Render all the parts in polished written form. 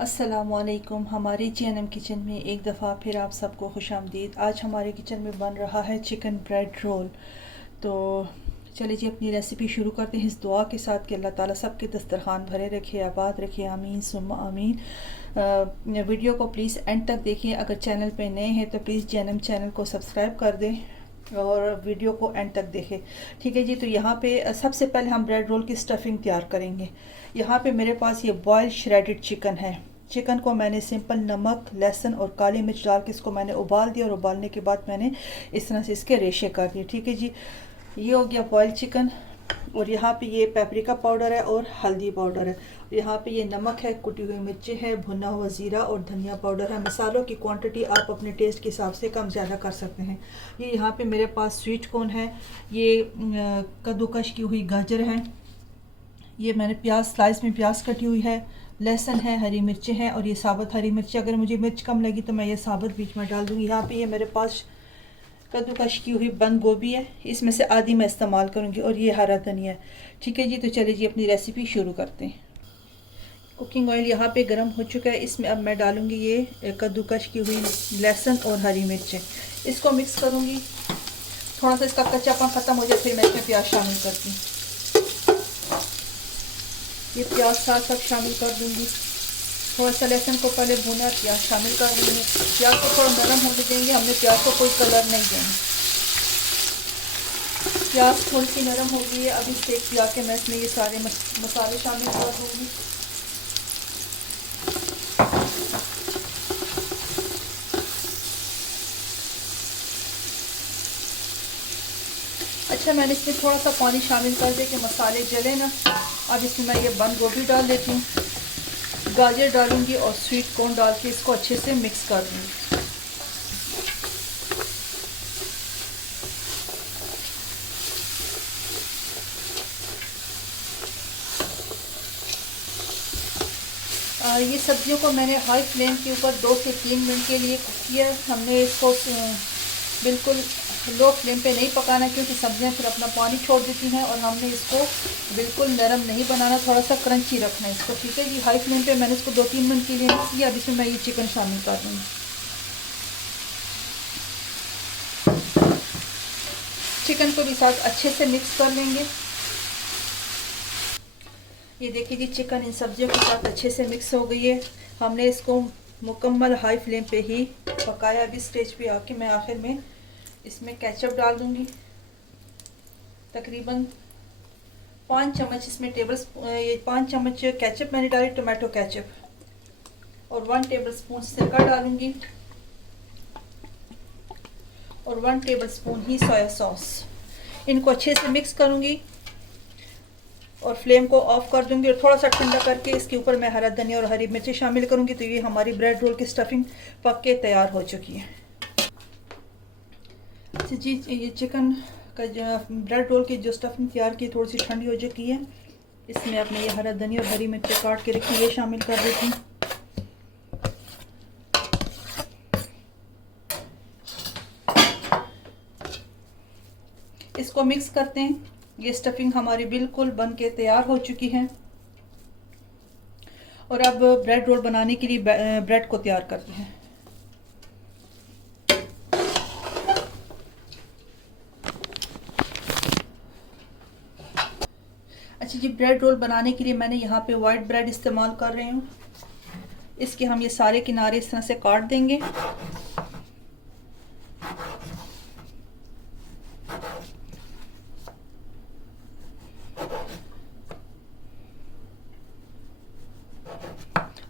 अस्सलामुअलैकुम। हमारी JNM kitchen में एक दफ़ा फिर आप सबको खुशामदीद। आज हमारे किचन में बन रहा है चिकन ब्रेड रोल। तो चलिए जी अपनी रेसिपी शुरू करते हैं इस दुआ के साथ कि अल्लाह ताला सबके दस्तरखान भरे रखे, आबाद रखे, आमीन सुम्मा आमीन। वीडियो को प्लीज़ एंड तक देखिए। अगर चैनल पे नए हैं तो प्लीज़ JNM चैनल को सब्सक्राइब कर दें और वीडियो को एंड तक देखें। ठीक है जी। तो यहाँ पे सबसे पहले हम ब्रेड रोल की स्टफिंग तैयार करेंगे। यहाँ पे मेरे पास ये बॉयल श्रेडेड चिकन है। चिकन को मैंने सिंपल नमक, लहसुन और काली मिर्च डाल के इसको मैंने उबाल दिया और उबालने के बाद मैंने इस तरह से इसके रेशे कर दिए। ठीक है जी। ये हो गया बॉयल चिकन। और यहाँ पे ये पेपरिका पाउडर है और हल्दी पाउडर है। यहाँ पे ये नमक है, कुटी हुई मिर्चें हैं, भुना हुआ ज़ीरा और धनिया पाउडर है। मसालों की क्वांटिटी आप अपने टेस्ट के हिसाब से कम ज़्यादा कर सकते हैं। ये यहाँ पे मेरे पास स्वीट कॉर्न है, ये कद्दूकश की हुई गाजर है, ये मैंने प्याज स्लाइस में प्याज कटी हुई है, लहसुन है, हरी मिर्चें हैं और ये साबुत हरी मिर्चें। अगर मुझे मिर्च कम लगी तो मैं ये साबुत बीच में डाल दूँगी। यहाँ पे ये मेरे पास कद्दूकश की हुई बंद गोभी है, इसमें से आधी मैं इस्तेमाल करूँगी और ये हरा धनिया है। ठीक है जी। तो चलिए जी अपनी रेसिपी शुरू करते हैं। कुकिंग ऑयल यहाँ पे गर्म हो चुका है। इसमें अब मैं डालूँगी ये कद्दूकश की हुई लहसुन और हरी मिर्चें। इसको मिक्स करूँगी। थोड़ा सा इसका कच्चापन ख़त्म हो जाए फिर मैं इसमें प्याज शामिल करती हूँ। ये प्याज साथ साथ शामिल कर दूंगी। थोड़ा सा लहसुन को पहले भुना, प्याज शामिल कर देंगे। प्याज को थोड़ा नरम होने देंगे, हमने प्याज को कोई कलर नहीं देना। प्याज थोड़ी सी नरम हो गई है, अब इस स्टेज पे आके मैं इसमें ये सारे मसाले शामिल कर दूंगी। अच्छा, मैंने इसमें थोड़ा सा पानी शामिल कर दिया कि मसाले जले ना। अब इसमें मैं ये बंद गोभी डाल देती हूँ, गाजर डालूंगी और स्वीट कॉर्न डाल के इसको अच्छे से मिक्स कर दूंगी। ये सब्जियों को मैंने हाई फ्लेम के ऊपर 2 से 3 मिनट के लिए कुक किया। हमने इसको बिल्कुल लो फ्लेम पे नहीं पकाना क्योंकि सब्जियां फिर अपना पानी छोड़ देती हैं और हमने इसको बिल्कुल नरम नहीं बनाना, थोड़ा सा क्रंची रखना है इसको। ठीक है जी। हाई फ्लेम पे मैंने इसको 2-3 मिनट के लिए मिक्स किया। अब इसमें मैं ये चिकन शामिल कर दूँगी। चिकन को भी साथ अच्छे से मिक्स कर लेंगे। ये देखिए जी चिकन इन सब्जियों के साथ अच्छे से मिक्स हो गई है। हमने इसको मुकम्मल हाई फ्लेम पे ही पकाया। अभी स्टेज पे आके मैं आखिर में इसमें केचप डाल दूंगी। तकरीबन 5 चम्मच इसमें ये 5 चम्मच केचप मैंने डाली, टोमेटो केचप, और 1 टेबलस्पून सिरका डालूंगी और 1 टेबलस्पून ही सोया सॉस। इनको अच्छे से मिक्स करूंगी और फ्लेम को ऑफ कर दूंगी और थोड़ा सा ठंडा करके इसके ऊपर मैं हरा धनिया और हरी मिर्ची शामिल करूंगी। तो ये हमारी ब्रेड रोल की स्टफिंग पक के तैयार हो चुकी है। अच्छा जी, ये चिकन का जो ब्रेड रोल की जो स्टफिंग तैयार की थोड़ी सी ठंडी हो चुकी है। इसमें अपने ये हरा धनिया और हरी मिर्ची काट के रखी ये शामिल कर देती हूँ। इसको मिक्स करते हैं। ये स्टफिंग हमारी बिल्कुल बन के तैयार हो चुकी है और अब ब्रेड रोल बनाने के लिए ब्रेड को तैयार करते हैं। अच्छा जी, ब्रेड रोल बनाने के लिए मैंने यहाँ पे वाइट ब्रेड इस्तेमाल कर रही हूँ। इसके हम ये सारे किनारे इस तरह से काट देंगे।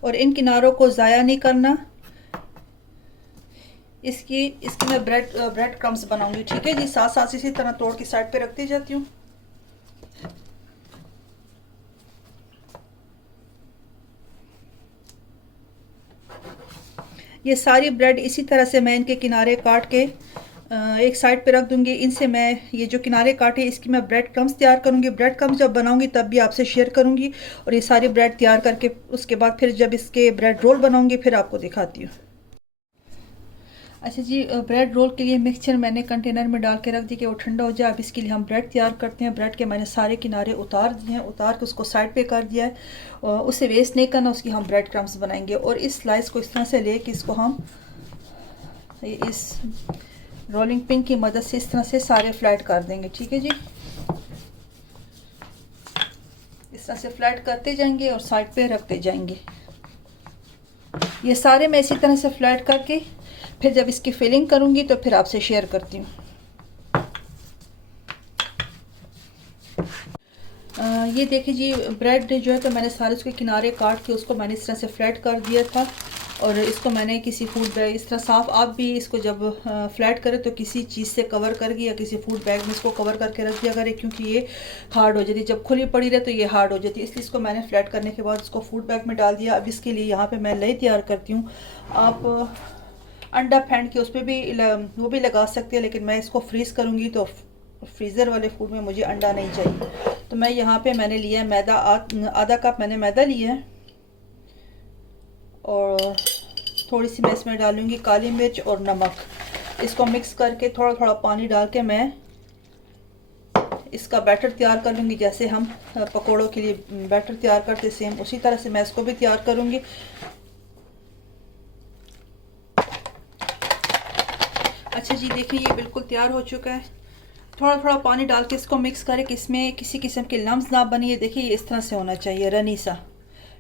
और इन किनारों को ज़ाया नहीं करना। इसकी मैं ब्रेड क्रम्स बनाऊंगी। ठीक है जी। साथ साथ इसी तरह तोड़ के साइड पे रखती जाती हूँ। ये सारी ब्रेड इसी तरह से मैं इनके किनारे काट के एक साइड पे रख दूंगी। इनसे मैं ये जो किनारे काटे इसकी मैं ब्रेड क्रम्स तैयार करूंगी। ब्रेड क्रम्स जब बनाऊंगी तब भी आपसे शेयर करूंगी और ये सारी ब्रेड तैयार करके उसके बाद फिर जब इसके ब्रेड रोल बनाऊंगी फिर आपको दिखाती हूँ। अच्छा जी, ब्रेड रोल के लिए मिक्सचर मैंने कंटेनर में डाल के रख दी कि वो ठंडा हो जाए। अब इसके लिए हम ब्रेड तैयार करते हैं। ब्रेड के मैंने सारे किनारे उतार दिए हैं, उतार के उसको साइड पे कर दिया है। उसे वेस्ट नहीं करना, उसकी हम ब्रेड क्रम्स बनाएंगे। और इस स्लाइस को इस तरह से ले कि इसको हम इस रोलिंग पिन की मदद से इस तरह से सारे फ्लैट कर देंगे। ठीक है जी, इस तरह से फ्लैट करते जाएंगे और साइड पे रखते जाएंगे। ये सारे मैं इसी तरह से फ्लैट करके फिर जब इसकी फिलिंग करूँगी तो फिर आपसे शेयर करती हूँ। ये देखिए जी, ब्रेड जो है तो मैंने सारे उसके किनारे काट के उसको मैंने इस तरह से फ्लैट कर दिया था। और इसको मैंने किसी फूड बैग इस तरह साफ़, आप भी इसको जब फ्लैट करें तो किसी चीज़ से कवर करके या किसी फूड बैग में इसको कवर करके रख दिया करें, क्योंकि ये हार्ड हो जाती है। जब खुली पड़ी रहे तो ये हार्ड हो जाती है, इसलिए इसको मैंने फ्लैट करने के बाद इसको फूड बैग में डाल दिया। अब इसके लिए यहाँ पे मैं लई तैयार करती हूँ। आप अंडा फेंट के उस पर भी वो भी लगा सकते हैं, लेकिन मैं इसको फ्रीज़ करूँगी तो फ्रीज़र वाले फूड में मुझे अंडा नहीं चाहिए। तो मैं यहाँ पे मैंने लिया है मैदा, आधा कप मैंने मैदा लिया है। और थोड़ी सी मैं इसमें डालूँगी काली मिर्च और नमक। इसको मिक्स करके थोड़ा थोड़ा पानी डाल के मैं इसका बैटर तैयार कर लूँगी। जैसे हम पकोड़ों के लिए बैटर तैयार करते सेम उसी तरह से मैं इसको भी तैयार करूँगी। अच्छा जी, देखिए ये बिल्कुल तैयार हो चुका है। थोड़ा थोड़ा पानी डाल के इसको मिक्स करें कि इसमें किसी किस्म के लम्स ना बने। ये देखिए ये इस तरह से होना चाहिए, रनी सा।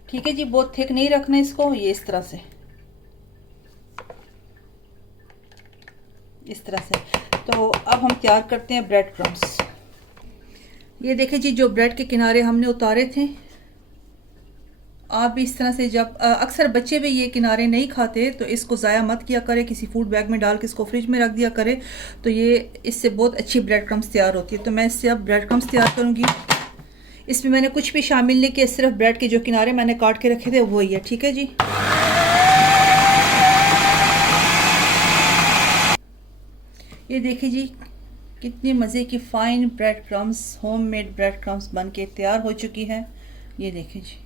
ठीक है जी, बहुत थिक नहीं रखना इसको, ये इस तरह से, इस तरह से। तो अब हम तैयार करते हैं ब्रेड क्रम्स। ये देखिए जी, जो ब्रेड के किनारे हमने उतारे थे, आप भी इस तरह से, जब अक्सर बच्चे भी ये किनारे नहीं खाते तो इसको ज़ाया मत किया करें, किसी फूड बैग में डाल के इसको फ्रिज में रख दिया करें, तो ये इससे बहुत अच्छी ब्रेड क्रम्स तैयार होती है। तो मैं इससे अब ब्रेड क्रम्स तैयार करूँगी। इसमें मैंने कुछ भी शामिल नहीं किया, सिर्फ ब्रेड के जो किनारे मैंने काट के रखे थे वही है। ठीक है जी, ये देखिए जी, कितनी मज़े की fine bread crumbs, homemade bread crumbs बन के तैयार हो चुकी है। ये देखिए जी,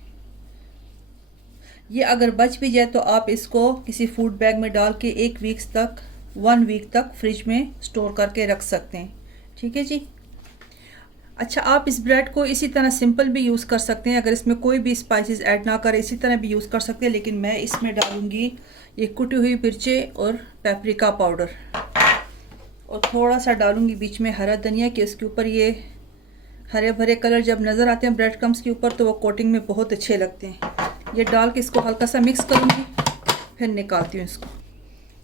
ये अगर बच भी जाए तो आप इसको किसी फूड बैग में डाल के 1 वीक तक फ्रिज में स्टोर करके रख सकते हैं। ठीक है जी। अच्छा, आप इस ब्रेड को इसी तरह सिंपल भी यूज़ कर सकते हैं, अगर इसमें कोई भी स्पाइसेस ऐड ना करें इसी तरह भी यूज़ कर सकते हैं, लेकिन मैं इसमें डालूँगी ये कुटी हुई मिर्चें और पेपरिका पाउडर, और थोड़ा सा डालूँगी बीच में हरा धनिया कि उसके ऊपर ये हरे भरे कलर जब नज़र आते हैं ब्रेड क्रम्स के ऊपर तो वो कोटिंग में बहुत अच्छे लगते हैं। ये डाल के इसको हल्का सा मिक्स करूँगी, फिर निकालती हूँ इसको।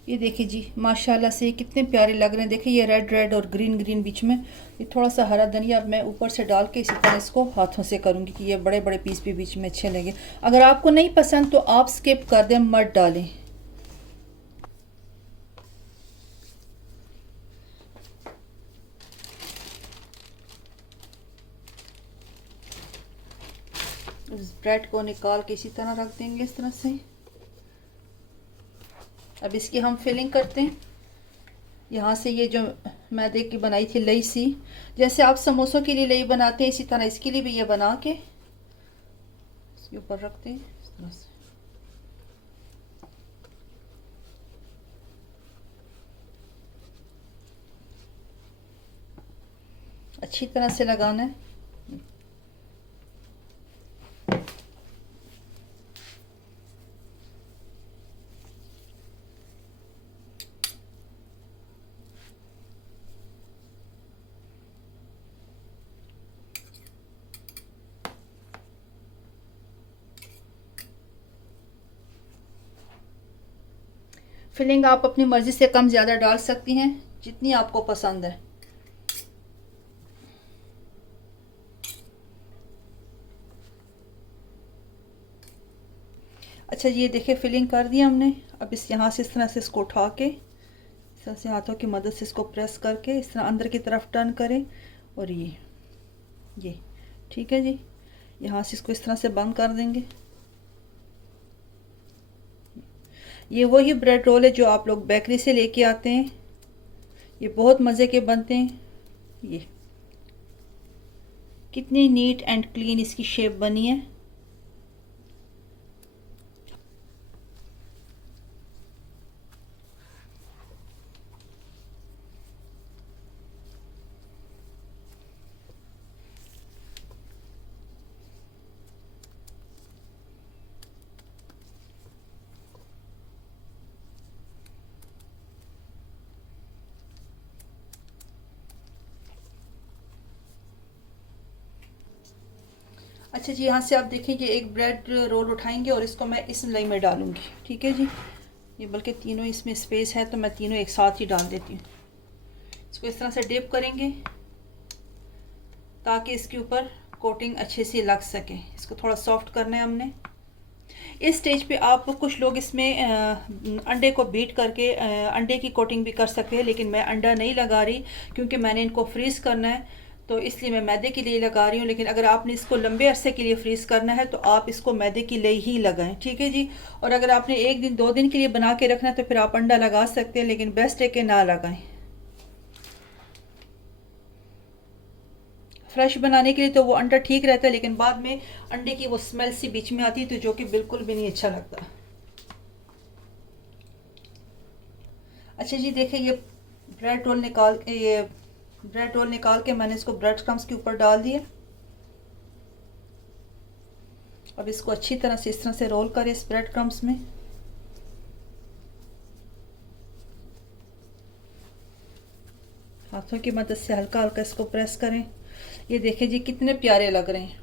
ये देखिए जी, माशाल्लाह से कितने प्यारे लग रहे हैं। देखिए ये रेड रेड और ग्रीन ग्रीन बीच में, ये थोड़ा सा हरा धनिया अब मैं ऊपर से डाल के इसी तरह इसको हाथों से करूँगी कि ये बड़े बड़े पीस भी बीच में अच्छे लगे। अगर आपको नहीं पसंद तो आप स्किप कर दें, मत डालें। इस ब्रेड को निकाल के इसी तरह रख देंगे इस तरह से। अब इसकी हम फिलिंग करते हैं। यहाँ से ये जो मैदे की बनाई थी लई सी, जैसे आप समोसों के लिए लई बनाते हैं इसी तरह इसके लिए भी ये बना के इसके ऊपर रखते हैं इस तरह से। अच्छी तरह से लगाना है। फिलिंग आप अपनी मर्ज़ी से कम ज़्यादा डाल सकती हैं, जितनी आपको पसंद है। अच्छा, ये देखिए फिलिंग कर दिया हमने। अब इस यहाँ से इस तरह से इसको उठा के इस तरह से हाथों की मदद से इसको प्रेस करके इस तरह अंदर की तरफ टर्न करें, और ये ठीक है जी। यहाँ से इसको इस तरह से बंद कर देंगे। ये वही ब्रेड रोल है जो आप लोग बेकरी से लेके आते हैं, ये बहुत मज़े के बनते हैं। ये कितनी नीट एंड क्लीन इसकी शेप बनी है। अच्छा जी, यहाँ से आप देखें कि एक ब्रेड रोल उठाएंगे और इसको मैं इस मलाई में डालूंगी। ठीक है जी, ये बल्कि तीनों इसमें स्पेस है तो मैं तीनों एक साथ ही डाल देती हूँ। इसको इस तरह से डिप करेंगे ताकि इसके ऊपर कोटिंग अच्छे से लग सके। इसको थोड़ा सॉफ्ट करना है हमने। इस स्टेज पे आप कुछ लोग इसमें अंडे को बीट करके अंडे की कोटिंग भी कर सकते हैं, लेकिन मैं अंडा नहीं लगा रही क्योंकि मैंने इनको फ्रीज़ करना है, तो इसलिए मैं मैदे के लिए लगा रही हूँ। लेकिन अगर आपने इसको लंबे अरसे के लिए फ्रीज़ करना है तो आप इसको मैदे के लिए ही लगाएं। ठीक है जी। और अगर आपने 1 दिन 2 दिन के लिए बना के रखना है तो फिर आप अंडा लगा सकते हैं, लेकिन बेस्ट है कि ना लगाएं। फ्रेश बनाने के लिए तो वो अंडा ठीक रहता है, लेकिन बाद में अंडे की वो स्मेल सी बीच में आती है तो जो कि बिल्कुल भी नहीं अच्छा लगता। अच्छा जी, देखिए ये ब्रेड रोल निकाल के मैंने इसको ब्रेड क्रम्स के ऊपर डाल दिए। अब इसको अच्छी तरह से इस तरह से रोल करें इस ब्रेड क्रम्स में। हाथों की मदद से हल्का हल्का इसको प्रेस करें। ये देखें जी कितने प्यारे लग रहे हैं,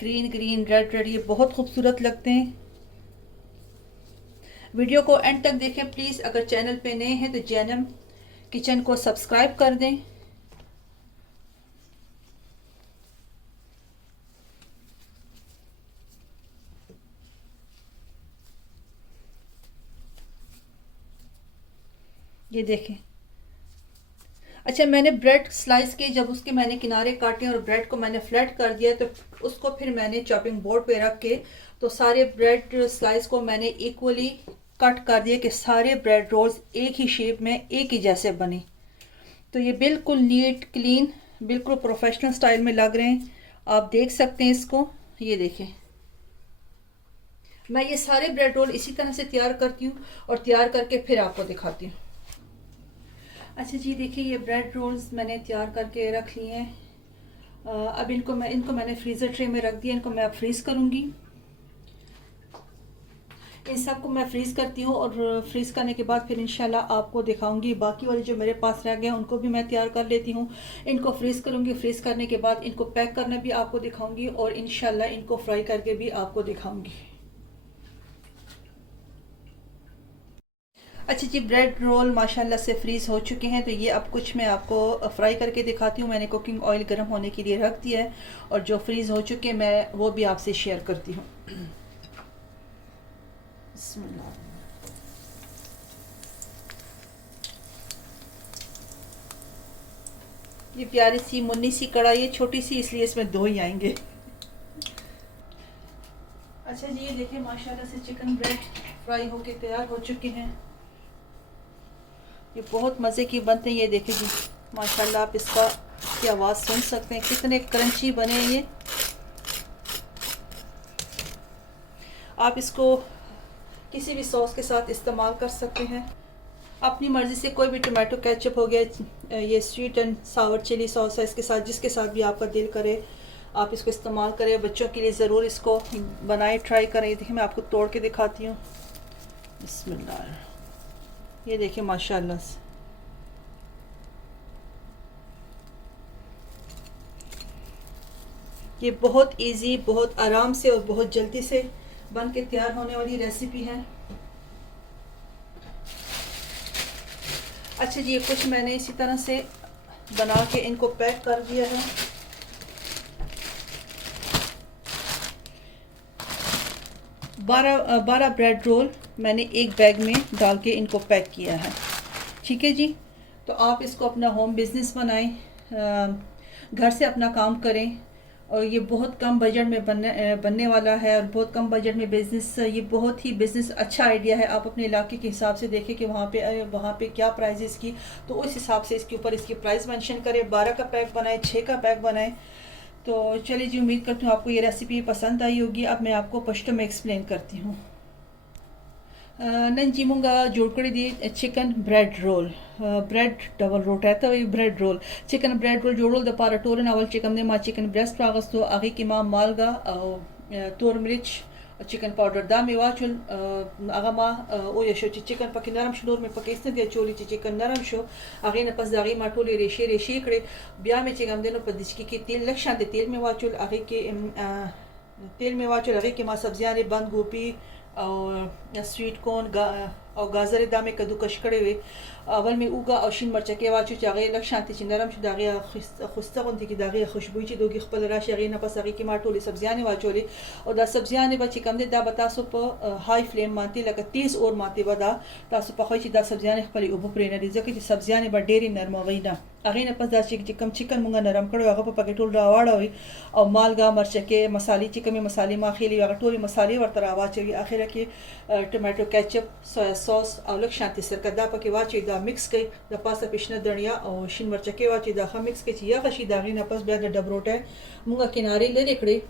ग्रीन ग्रीन रेड रेड, ये बहुत खूबसूरत लगते हैं। वीडियो को एंड तक देखें प्लीज़। अगर चैनल पे नए हैं तो जैनम किचन को सब्सक्राइब कर दें। ये देखें। अच्छा, मैंने ब्रेड स्लाइस के जब उसके मैंने किनारे काटे और ब्रेड को मैंने फ्लैट कर दिया तो उसको फिर मैंने चॉपिंग बोर्ड पे रख के तो सारे ब्रेड स्लाइस को मैंने इक्वली कट कर दिया कि सारे ब्रेड रोल्स एक ही शेप में एक ही जैसे बने। तो ये बिल्कुल नीट क्लीन, बिल्कुल प्रोफेशनल स्टाइल में लग रहे हैं। आप देख सकते हैं इसको। ये देखें, मैं ये सारे ब्रेड रोल इसी तरह से तैयार करती हूँ और तैयार करके फिर आपको दिखाती हूँ। अच्छा जी, देखिए ये ब्रेड रोल्स मैंने तैयार करके रख लिए हैं। अब इनको मैंने फ्रीज़र ट्रे में रख दिया। इनको मैं अब फ्रीज़ करूँगी। इन सबको मैं फ्रीज़ करती हूँ और फ्रीज़ करने के बाद फिर इंशाल्लाह आपको दिखाऊंगी। बाकी वाले जो मेरे पास रह गए उनको भी मैं तैयार कर लेती हूँ। इनको फ्रीज़ करूँगी। फ्रीज़ करने के बाद इनको पैक करना भी आपको दिखाऊंगी और इंशाल्लाह इनको फ्राई करके भी आपको दिखाऊंगी। अच्छा जी, ब्रेड रोल माशाल्लाह से फ्रीज़ हो चुके हैं। तो ये अब कुछ मैं आपको फ्राई करके दिखाती हूँ। मैंने कुकिंग ऑयल गर्म होने के लिए रख दिया है और जो फ्रीज़ हो चुके मैं वो भी आपसे शेयर करती हूँ। ये प्यारी सी मुन्नी सी कढ़ाई है, छोटी सी, इसलिए इसमें 2 ही आएंगे। अच्छा जी, ये देखिए माशाल्लाह से चिकन ब्रेड फ्राई होके तैयार हो चुके हैं। ये बहुत मज़े की बनते हैं। ये देखिए जी माशाल्लाह, आप इसका की आवाज़ सुन सकते हैं, कितने क्रंची बने हैं ये। आप इसको किसी भी सॉस के साथ इस्तेमाल कर सकते हैं अपनी मर्ज़ी से। कोई भी टोमेटो केचप हो गया, ये sweet and sour chilli sauce है, इसके साथ जिसके साथ भी आपका दिल करे आप इसको इस्तेमाल करें। बच्चों के लिए ज़रूर इसको बनाए, ट्राई करें। देखिए मैं आपको तोड़ के दिखाती हूँ। बिस्मिल्लाह, ये देखिए माशाल्लाह से ये बहुत इजी, बहुत आराम से और बहुत जल्दी से बन के तैयार होने वाली रेसिपी है। अच्छा जी, ये कुछ मैंने इसी तरह से बना के इनको पैक कर दिया है। 12 ब्रेड रोल मैंने एक बैग में डाल के इनको पैक किया है। ठीक है जी। तो आप इसको अपना होम बिज़नेस बनाएं, घर से अपना काम करें और ये बहुत कम बजट में बनने वाला है और बहुत कम बजट में बिज़नेस, ये बहुत ही बिज़नेस अच्छा आइडिया है। आप अपने इलाके के हिसाब से देखें कि वहाँ पे क्या प्राइस है इसकी, तो उस हिसाब से इसके ऊपर इसकी प्राइस मेंशन करें। 12 का पैक बनाएं, 6 का पैक बनाएं। तो चलिए जी, उम्मीद करती हूँ आपको ये रेसिपी पसंद आई होगी। अब मैं आपको पश्तो में एक्सप्लेन करती हूँ। नन जीमुंगा जोड़कड़ी दी chicken bread roll, bread double रोट है bread roll chicken bread roll जोड़ोल द पाराटोरन अवल चिकन ने मा चिकन ब्रेस्ट प्रागस्तो आगे की माँ मालगा तोर मिर्च चिकन पाउडर दा में वाचुल आगा मा ओ यशो चिकन पके नरम शनूर में पके इसने दिया चोली चिकन नरम शो आगे न पस दागी माटोली रेशे रेशे करे ब्याह में चिकन देनो पदिचकी की तेल लक्षण दे तेल में वाचुल आगे के तेल में वाचुल आगे के मा सब्जियां ने बंद गोभी और स्वीट कॉर्न और गाजर दामे कद्दूकश करे हुए अवल में उगा और शिन मरचा के वाचु चागे लक्षांति ची नरम ची दागे खुस्ता कोंती की दागे खुशबू ची दोगी खपल राशि आगे न पस आगे की माटोली सब्जियां ने वाचोली और दा सब्जियां ने बची कम दे दा बतासो प हाई फ्लेम मानती लगा तेज और मानती बदा तासो पखोई ची दा सब्जियां ने खपली उबु प्रेना रिजो की सब्जियां ने बडेरी नरम गई ना आगे न पस दा चिकन चिकन मुंगा नरम कड़ो आगे प पकेटोल रावाड़ा हुई और मालगा मरचा के मसाले चिकन में मसाले मा खेली आगे टोली मसाले वर्तर आवाचली आखिर की टमाटो केचप सोया सॉस और लक्षांति सरकदा पके वाची दा मिक्स के द पासा पिशना दणिया और शिन मरचा के वाची दा खा मिक्स के चिया खशी दागी न पस ब्या द डबरोटे मुंगा किनारे ले रेकड़े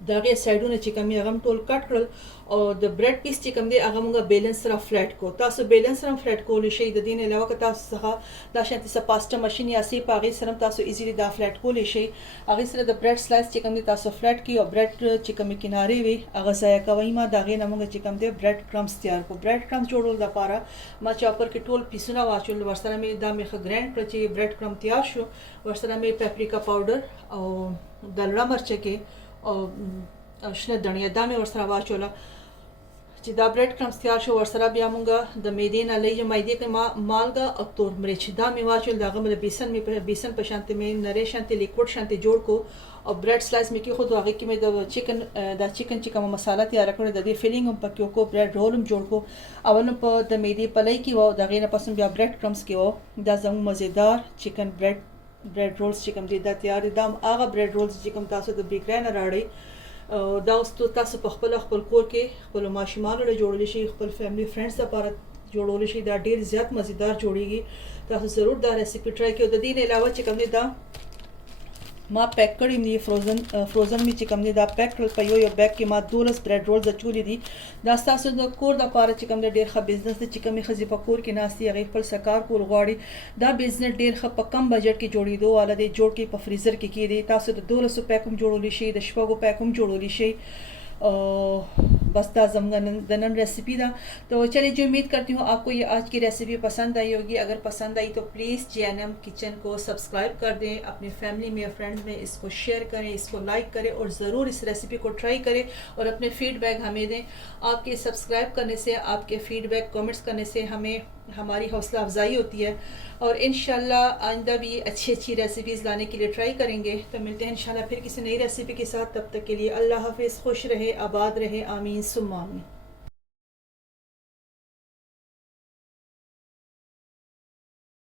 दागे साइडों ने चिकन में अगम टोल कट कर और द ब्रेड पीस चिकन दे अगमुंगा बैलेंस रहा फ्लैट को तासो बैलेंस रहा फ्लैट को लिशे द दिन अलावा का तासो सहा दाशंति सा पास्ता मशीन या सी पागे सरम तासो इजीली दा फ्लैट को लिशे आगे से द ब्रेड स्लाइस चिकन दे तासो फ्लैट की और ब्रेड चिकन में किनारे वे अगर जाया कवई मा दागे नमुंगा चिकन दे ब्रेड क्रम्स तैयार को ब्रेड क्रम्स जोड़ोल दा पारा मा चॉपर के टोल पिसुना वाचुल वर्सरा में दा में ग्रैंड प्रचे ब्रेड क्रम तैयार शो वर्सरा में पेपरिका पाउडर और दलड़ा मरचे के और शने धनिया दामे वर्सरा वाचोला चिदा ब्रेड क्रम्स तैयार शो वर्सरा ब्यामुंगा द मैदे ना ले जो मैदे के मालगा और तोर मिर्च दामे वाचोल दागा मतलब बेसन पर शांति में नरे शांति लिक्विड शांति जोड़ को और ब्रेड स्लाइस में की खुद आगे की में द चिकन मसाला तैयार कर द फिलिंग हम पक्यो को ब्रेड रोल हम जोड़ को अवन प द मैदे पलाई की वो दागे ना पसंद ब्या ब्रेड क्रम्स के वो दा जंग मजेदार चिकन ब्रेड रोल्स चिकन दे दा तैयार दाम आगा bread rolls chicken Taso the बिग्रैन राड़े दा उस्तो तासो खपल खपल कोर के खपल माशिमालो ले जोड़ले शे खपल फैमिली फ्रेंड्स दा पार जोड़ले शे दा ढेर ज्यादा मजेदार जोड़ेगी तासो जरूर दा रेसिपी ट्राई कियो द दिन अलावा चिकन दे दा माँ पैक करी नी फ्रोजन में चिकन ने दा पैक कर पयो यो बैग के माँ 2 ब्रेड रोल्स चूली दी दास्ता से द कोर दा पारा चिकन दे डेर ख बिजनेस दे चिकन में खजी पकोर के नास्ती अगे पल सरकार को गाड़ी दा बिजनेस डेर ख कम बजट की जोड़ी दो वाला दे जोड़ के फ्रीजर की दे तासो द 200 पैकम जोड़ोली शे द शपगो पैकम जोड़ोली शे बस दा दनन रेसिपी दा तो चलिए जो उम्मीद करती हूँ आपको ये आज की रेसिपी पसंद आई होगी अगर पसंद आई तो प्लीज़ JNM किचन को सब्सक्राइब कर दें अपनी फैमिली में फ्रेंड्स में इसको शेयर करें इसको लाइक करें और ज़रूर इस रेसिपी को ट्राई करें और अपने फीडबैक हमें दें आपके सब्सक्राइब करने से आपके फीडबैक कमेंट्स करने से हमें हमारी हौसला अफजाई होती है और इंशाल्लाह आइंदा भी अच्छी रेसिपीज़ लाने के लिए ट्राई करेंगे तो मिलते हैं इंशाल्लाह फिर किसी नई रेसिपी के साथ तब तक के लिए अल्लाह हाफिज़ खुश रहे आबाद रहे आमीन सुम्मा आमीन।